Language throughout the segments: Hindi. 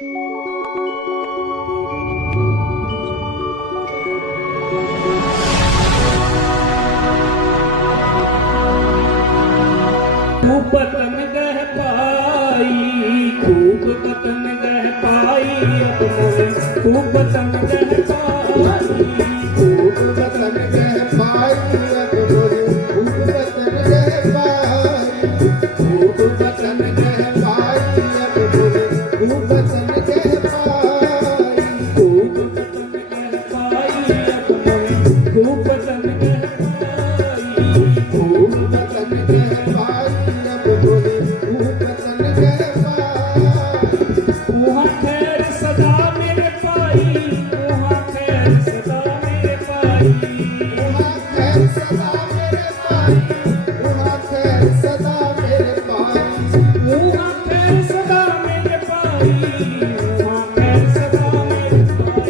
बतन गह पाई खूब बतन गह पाई अब मोरे खूब बतन गह पाई खूब बतन गह पाई अब मोरे खूब बतन गह पाई खूब बतन गह पाई अब मोरे खूब बतन गह पाई खूब बतन गह पाई अब मोरे खूब बतन गह पाई खूब बतन गह पाई अब मोरे खूब बतन गह पाई वहाँ खैर सदा मेरे पाई वहाँ खैर सदा मेरे पाई वहाँ खैर सदा मेरे पाई वहाँ खैर सदा मेरे पाई वहाँ खैर सदा मेरे पाई वहाँ खैर सदा मेरे पाई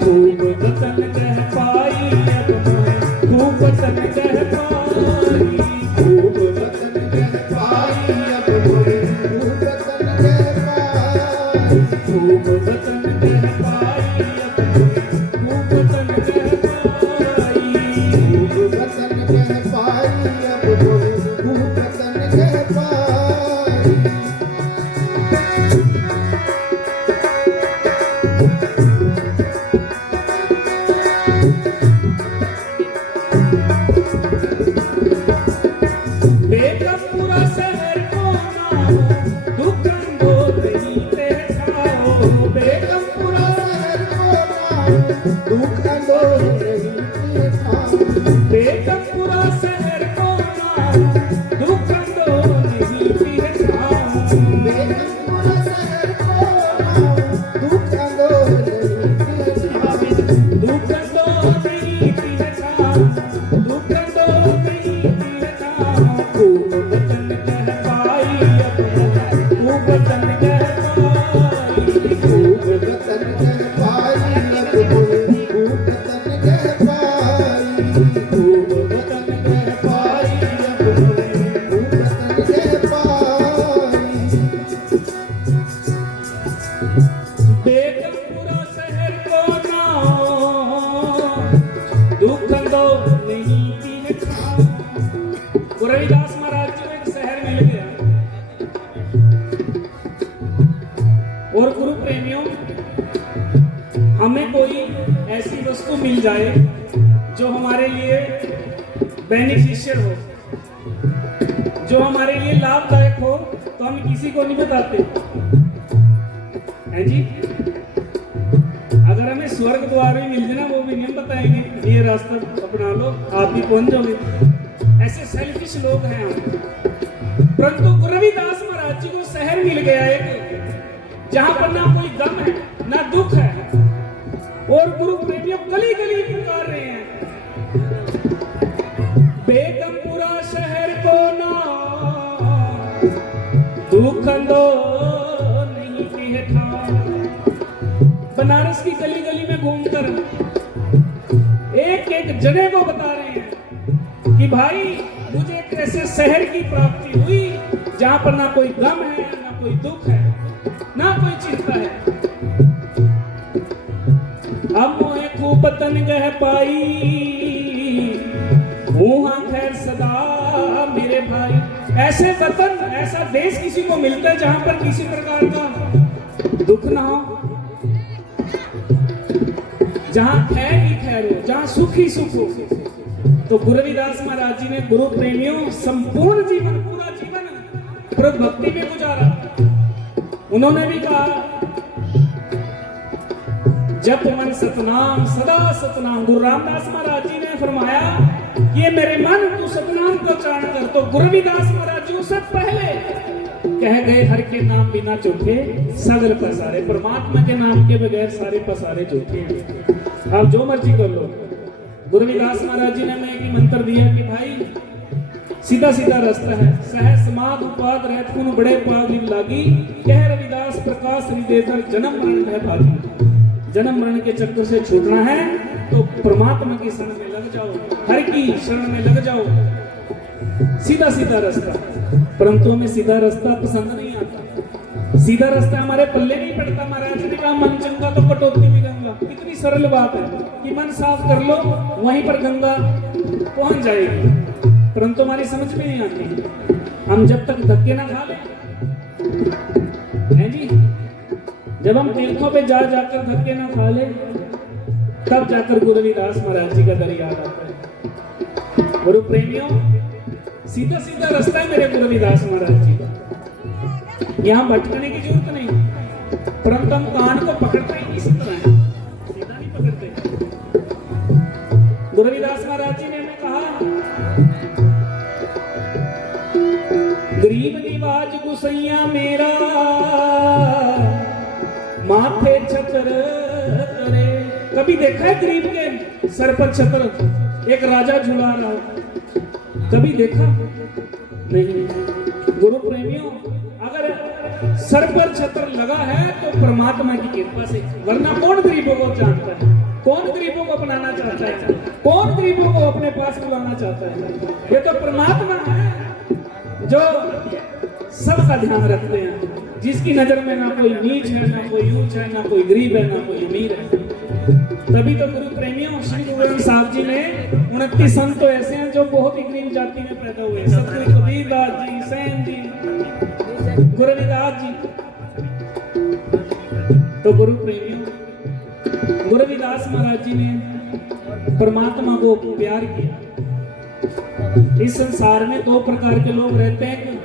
खूब बतन गह पाई अब मोरे खूब बतन गह पाई खूब बतन गह पाई अब मोरे खूब बतन गह पाई खूब बतन गह पाई अब मोरे खूब बतन गह पाई खूब बतन गह पाई अब मोरे खूब बतन गह पाई बेगमपुरा शहर को नाओ दुकान दो नहीं ते खाओ बेगमपुरा शहर को नाओ दुख अंदोर नहीं खाओ बेगमपुरा शहर को नाओ दुकान दो नहीं ते खाओ बेगमपुरा शहर को नाओ दुख अंदोर नहीं खाओ दुकान दो नहीं ते खाओ दुकान दो नहीं ते खाओ खूब बतन गह पाई अब खूब बतन गह पाई खूब बतन गह पाई अब मोरे खूब बतन गह पाई खूब बतन गह पाई अब मोरे खूब बतन गह पाई बेगमपुरा शहर को नाओ दुख दो नहीं पीने खाओ गुरु रविदास महाराज जी को एक शहर मिल गया और गुरु प्रेमियों हमें कोई ऐसी वस्तु मिल जाए जो हमारे लिए बेनिफिशियल हो जो हमारे लिए लाभदायक हो तो हम किसी को नहीं बताते हैं जी अगर हमें स्वर्ग द्वार भी मिल जाए ना वो भी नहीं हम बताएंगे ये रास्ता अपना लो आप भी पहुंच जाओगे ऐसे सेल्फिश लोग हैं हम परंतु गुरु रविदास महाराज जी को शहर मिल गया एक जहां पर ना कोई गम है ना दुख है और गुरु प्रेमियों गली गली पुकार रहे हैं बेगमपुरा शहर को ना दुख दो नहीं पीहे ठाओ बनारस की गली गली में घूमकर एक एक जने को बता रहे हैं कि भाई मुझे एक ऐसे शहर की प्राप्ति हुई जहां पर ना कोई गम है ना कोई दुख है ना कोई चिंता है अब मोहे खूब बतन गह पाई वहां खैर सदा मेरे भाई ऐसे वतन ऐसा देश किसी को मिलता है जहां पर किसी प्रकार का दुख ना हो जहां खैर ही खैर हो जहां सुख ही सुख हो तो गुरु रविदास महाराज जी ने गुरु प्रेमियों संपूर्ण जीवन पूरा जीवन प्रभु भक्ति में गुजारा उन्होंने भी कहा जप मन सतनाम सदा सतनाम गुरु रामदास महाराज जी ने फरमाया ये मेरे मन तू सतनाम का उच्चारण कर तो गुरु रविदास महाराज जी उससे पहले कह गए हर के नाम बिना चौथे सगल पसारे परमात्मा के नाम के बगैर सारे पसारे झूठे हैं आप जो मर्जी कर लो गुरु रविदास महाराज जी ने हमें एक मंत्र दिया कि भाई सीधा सीधा रास्ता है सहज समाध उपाद रहत पुन बड़े पाग लागी कह रविदास प्रकाश हृदय जन्म मरण है भागी जन्म मरण के चक्कर से छूटना है तो परमात्मा की शरण में लग जाओ हर की शरण में लग जाओ सीधा सीधा रास्ता, परंतु हमें सीधा रास्ता पसंद नहीं आता। सीधा रास्ता हमारे पल्ले नहीं पड़ता। महाराज ने कहा मन चंगा तो कटौती में गंगा। इतनी सरल बात है कि मन साफ कर लो, वहीं पर गंगा पहुंच जाएगी, परंतु हमारी समझ में नहीं आती। हम जब तक धक्के ना खा लें, हैं जी, जब हम तीर्थों पे जा जाकर धक्के ना खा ले, तब जाकर गुरु रविदास महाराज जी का दर याद आता है। गुरु प्रेमियों, सीधा सीधा रास्ता है मेरे गुरु रविदास महाराज जी का। यहाँ भटकने की जरूरत नहीं, परंतु हम कान को पकड़ते ही इसी तरह है, सीधा नहीं पकड़ते। गुरु रविदास महाराज जी ने हमें कहा, गरीब निवाज गुसैया मेरा, माथे छत्र करे। कभी देखा है गरीब के सर पर छत्र एक राजा झुला रहा हो? कभी देखा नहीं। गुरु प्रेमियों, अगर सर पर छत्र लगा है तो परमात्मा की कृपा से, वरना कौन गरीबों को जानता है? कौन गरीबों को अपनाना चाहता है? कौन गरीबों को अपने पास बुलाना चाहता है? ये तो परमात्मा है जो सबका ध्यान रखते हैं, जिसकी नजर में ना कोई नीच है, ना कोई ऊंच है, ना कोई गरीब है, ना कोई अमीर है। तभी तो गुरु प्रेमियों, श्री गुरु ग्रंथ साहब जी में 29 संत तो ऐसे हैं जो बहुत ही गरीब जाति में पैदा हुए। सतगुरु कबीरदास जी, सैन जी, गुरु रविदास जी। तो गुरु प्रेमियों, गुरु रविदास महाराज जी ने परमात्मा को प्यार किया। इस संसार में दो प्रकार के लोग रहते हैं,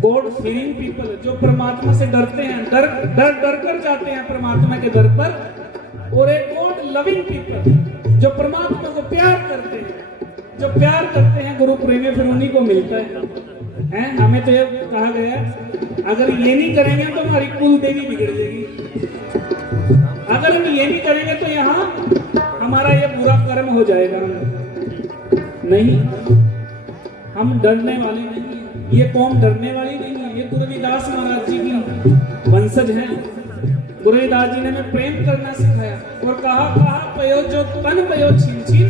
गॉड फीयरिंग पीपल, जो परमात्मा से डरते हैं, डर डर डर कर जाते हैं परमात्मा के दर पर, और एक गॉड लविंग पीपल, जो परमात्मा को प्यार करते हैं। जो प्यार करते हैं गुरु प्रेमी, फिर उन्हीं को मिलता है। हमें तो ये कहा गया है, अगर ये नहीं करेंगे तो हमारी कुल देवी बिगड़ जाएगी। अगर हम ये नहीं करेंगे तो यहाँ हमारा ये बुरा कर्म हो जाएगा। नहीं, हम डरने वाले नहीं हैं, ये कौम डरने वाली नहीं है। ये गुरु रविदास महाराज जी की वंशज हैं। गुरु रविदास जी ने हमें प्रेम करना सिखाया और कहा पयो जो तन पयो छिन छिन,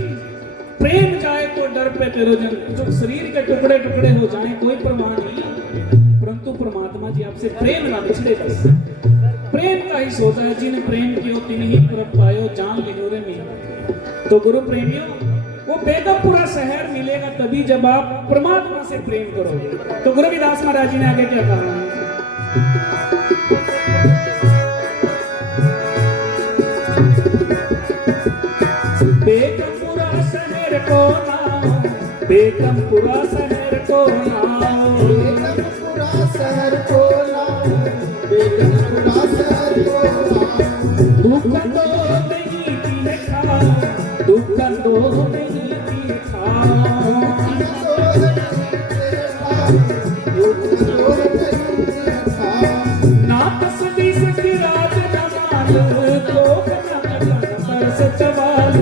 प्रेम जाए तो डर पे तेरो जन। जो शरीर के टुकड़े टुकड़े हो जाएं कोई परवाह नहीं, परंतु परमात्मा जी आपसे प्रेम ना बिछड़े। बस प्रेम का ही सोचा है, जिन प्रेम कियो तिन ही परप पायो, जान लिनोरे में। तो गुरु प्रेमियों, वो बेगमपुरा शहर मिलेगा तभी जब आप परमात्मा से प्रेम करोगे। तो गुरु रविदास महाराज जी ने आगे क्या कहा? बेगमपुरा शहर को नाम, बेगमपुरा शहर को नाम, बेगमपुरा शहर को नाम, बेगमपुरा शहर को नाम। दुख दो नहीं दिए खाओ, दुख दो नहीं दिए खाओ, ना तस्दी सकी राज जमाल, लोग न तरस चवाल,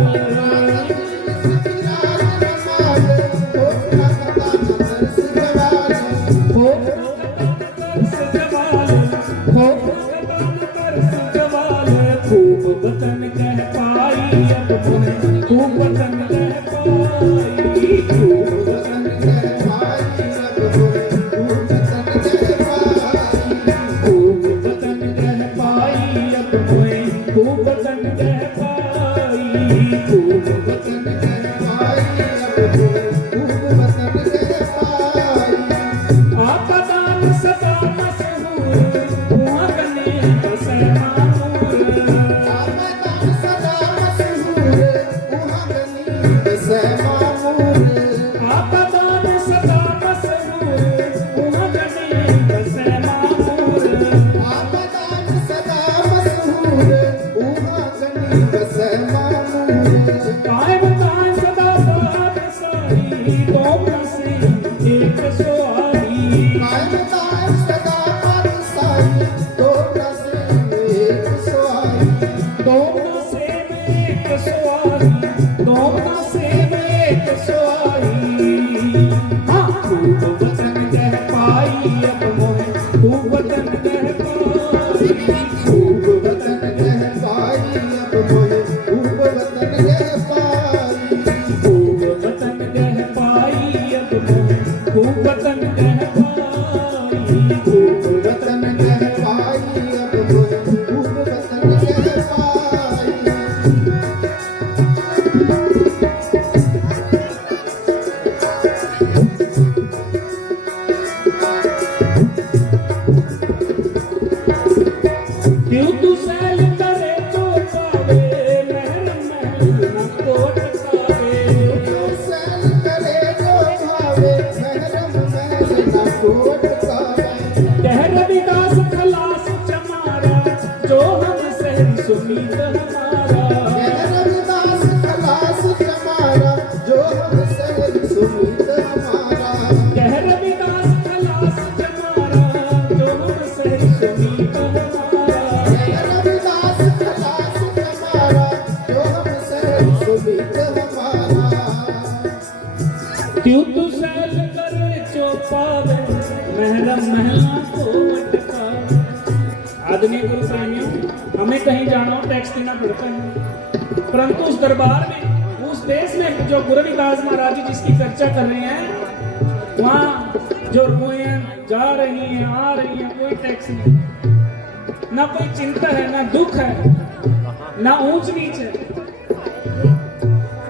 खूब वतन कह पाई अब तुम्हें, खूब वतन कह पाई, खूब वतन कह पाई अब तुम्हें, खूब वतन कह पाई अब तुम्हें, खूब वतन कह पाई, खूब वतन कह पाई अब तुम्हें, खूब वतन कह पाई। आपका दान सदा मशहूर, हुआ करने बसे खूब वतन कह पाई। खूब वतन कह पाई अब मोहे खूब वतन कह पाई। क्यों तू सैल करे जो पावे, महल महल न कोट कावे। तू सैल करे जो भावे, महरम महल न कोट कावे। कह रविदास खलास चमारा, जो हम सहरी सुमीत हमारा। कह रविदास खलास चमारा, जो हम सहरी सुमीत हमारा। कह रविदास खलास चमारा, जो हम सहरी सुमीत हमारा। कह रविदास खलास चमारा, जो हम सहरी सुमीत हमारा। क्यों तू सैल करे जो पावे, महरम महला को मटकावे। आदमी गुरु प्रेमियों, हमें कहीं जाना हो टैक्स देना पड़ता है, परंतु उस दरबार में, उस देश में जो गुरु रविदास महाराज जी जिसकी चर्चा कर रहे हैं, वहाँ जो रुएं जा रही हैं आ रही हैं, कोई टैक्स नहीं, ना कोई चिंता है, ना दुख है, ना ऊंच नीच है।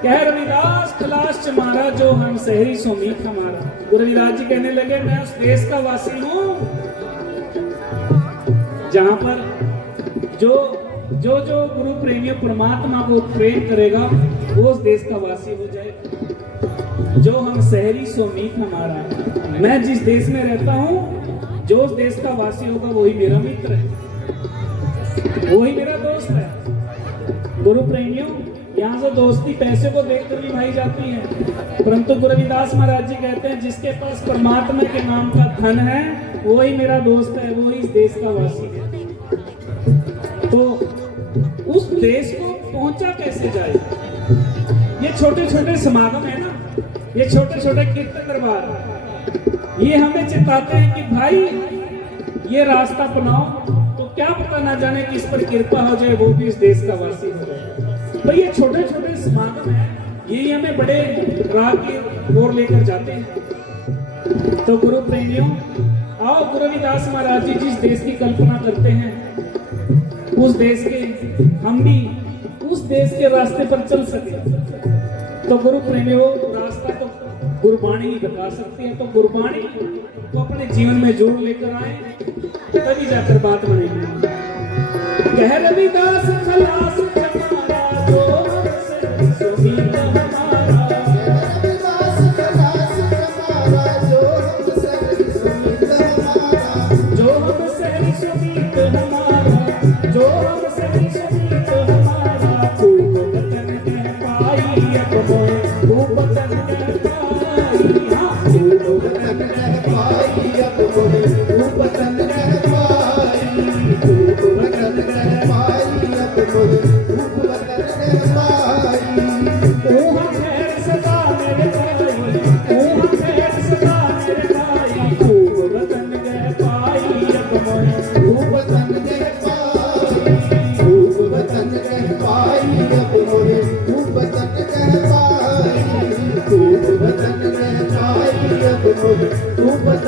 कह रविदास खलास चमारा, जो हम सहरी सोमीत हमारा। गुरु रविदास जी कहने लगे मैं उस देश का वासी हूँ जहां पर जो जो जो गुरु प्रेमियों परमात्मा को प्रेम करेगा वो उस देश का वासी हो जाए। जो हम सहरी सोमीत हमारा, मैं जिस देश में रहता हूँ, जो उस देश का वासी होगा वही मेरा मित्र है, वही मेरा दोस्त है। गुरु प्रेमियों, यहाँ से दोस्ती पैसे को देखकर भी भाई जाती है, परंतु गुरु रविदास महाराज जी कहते हैं जिसके पास परमात्मा के नाम का धन है वही मेरा दोस्त है, वही इस देश का वासी है। तो उस देश को पहुंचा कैसे जाए? ये छोटे छोटे समागम है ना, ये छोटे छोटे कीर्तन दरबार, ये हमें चिताते हैं कि भाई ये रास्ता अपनाओ, तो क्या पता ना जाने किस पर कृपा हो जाए, वो भी इस देश का वासी हो जाए। तो ये छोटे छोटे समागम है, यही हमें बड़े राह की ओर लेकर जाते हैं। तो गुरु प्रेमियों, आओ गुरु रविदास महाराज जी जिस देश की कल्पना करते हैं, उस देश के हम भी उस देश के रास्ते पर चल सके। तो गुरु प्रेमियों, रास्ता तो गुरबाणी ही बता सकती है, तो गुरबाणी को अपने जीवन में जोड़ लेकर आए, तभी जाकर बात बनेगी। कह रविदास खलास चमारा, जो हमसे सुमीत हमारा। रविदास खलास चमारा, जो हम सहरी सुमीत हमारा। जो हम सहरी सुमीत हमारा, जो हम सहरी सुमीत हमारा। खूब वतन कह पाई अब मोहे, खूब वतन कह पाई। हाँ, खूब वतन कह पाई अब मोहे खूब वतन कह पाई। खूब वतन कह पाई अब मोहे खूब वतन कह पाई। ओहा ठहर सदा मेरे भाई, ओहा ठहर सदा मेरे भाई। खूब वतन कह पाई अब मोहे, खूब वतन कह पाई। खूब वतन कह पाई अब मोहे खूब वतन कह पाई। खूब वतन कह पाई अब मोहे खूब वतन